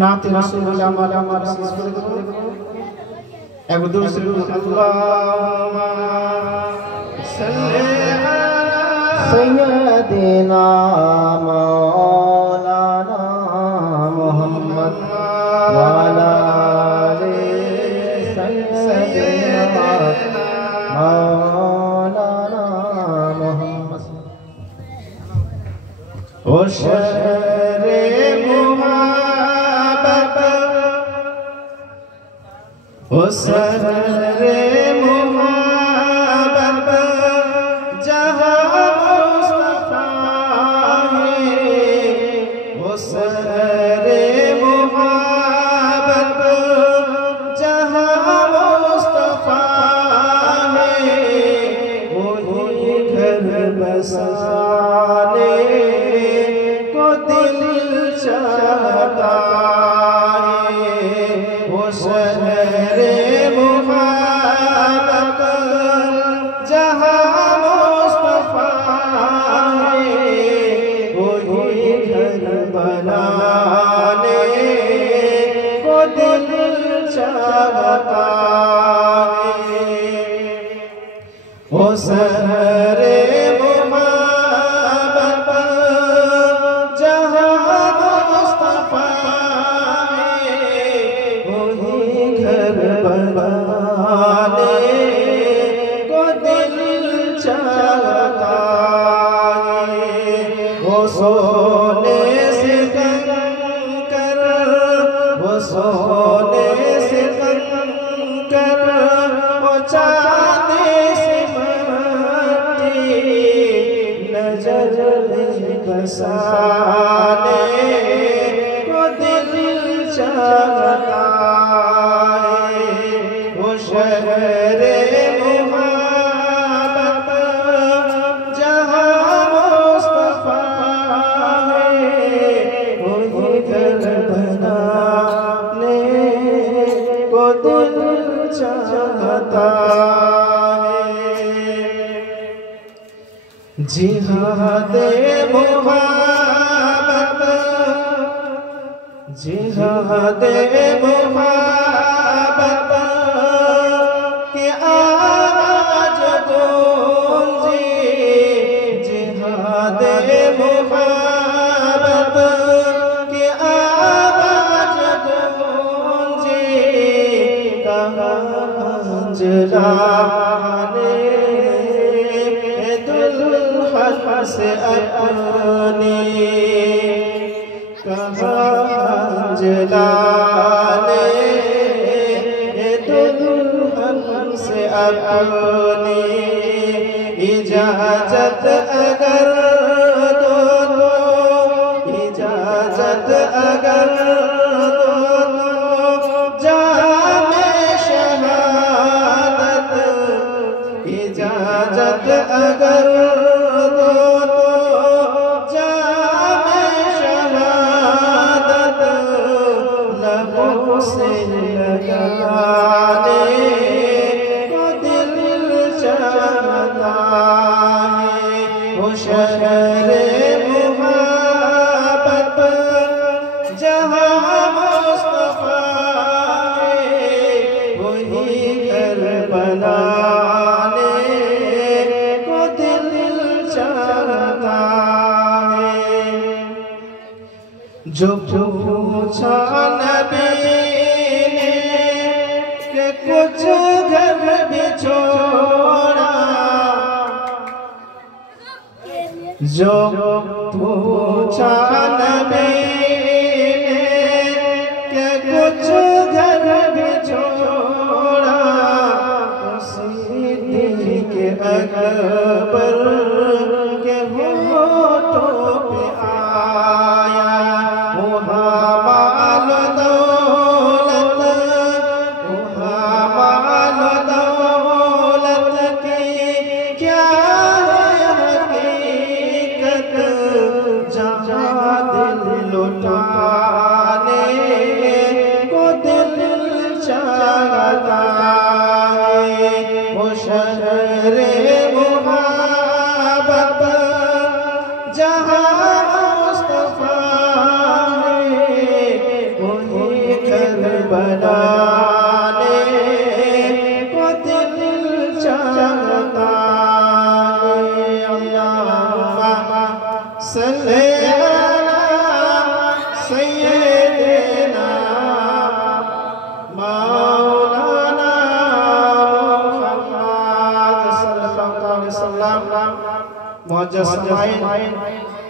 नाते रसूल আমার শেষ করে দেব এক দুসরে আল্লাহুম্মা সাল্লি আলা সাইয়্যিদিনা মাওলানা মুহাম্মদ ওয়া আলা আলি সাইয়্যিদিনা মাওলানা মুহাম্মদ ও শহরে ओ सहरे मुहब्बत जहाँ मुस्तफा है ओ सहरे मुहब्बत जहाँ मुस्तफा है वही घर बसाने को दिल चाहता है ओ सहरे ओ सहरे मुहब्बत जहाँ मुस्तफा है वही घर बनाने को दिल चाहता है वो सोने से कंकर वो सोने से कंकर वो चांदी बसाने को दिल चाहता है वो शहरे मुहब्बत जहाँ मुस्तफा है वही घर बनाने को दिल चाहता जिहादे मुहब्बत जिहादे मुहब्बत की आवाज गूंजी जिहादे मुहब्बत की आवाज गूंजी कहाँ जलाने से अपनी कहाँ जलाने दुल्हन से अपनी इजाजत अगर दो इजाजत अगर दो जामे शहादत इजाजत अगर से लगाने को दिल चाहता है वो शहरे मुहब्बत जहाँ मुस्तफा है वही घर बनाने को दिल चाहता है जो पूछा नबी कुछ घर भी छोड़ा जो पूछा नबी के कुछ घर भी छोड़ा सिद्दीक़ अकबर के होठों पे आया जा मुजस्समाए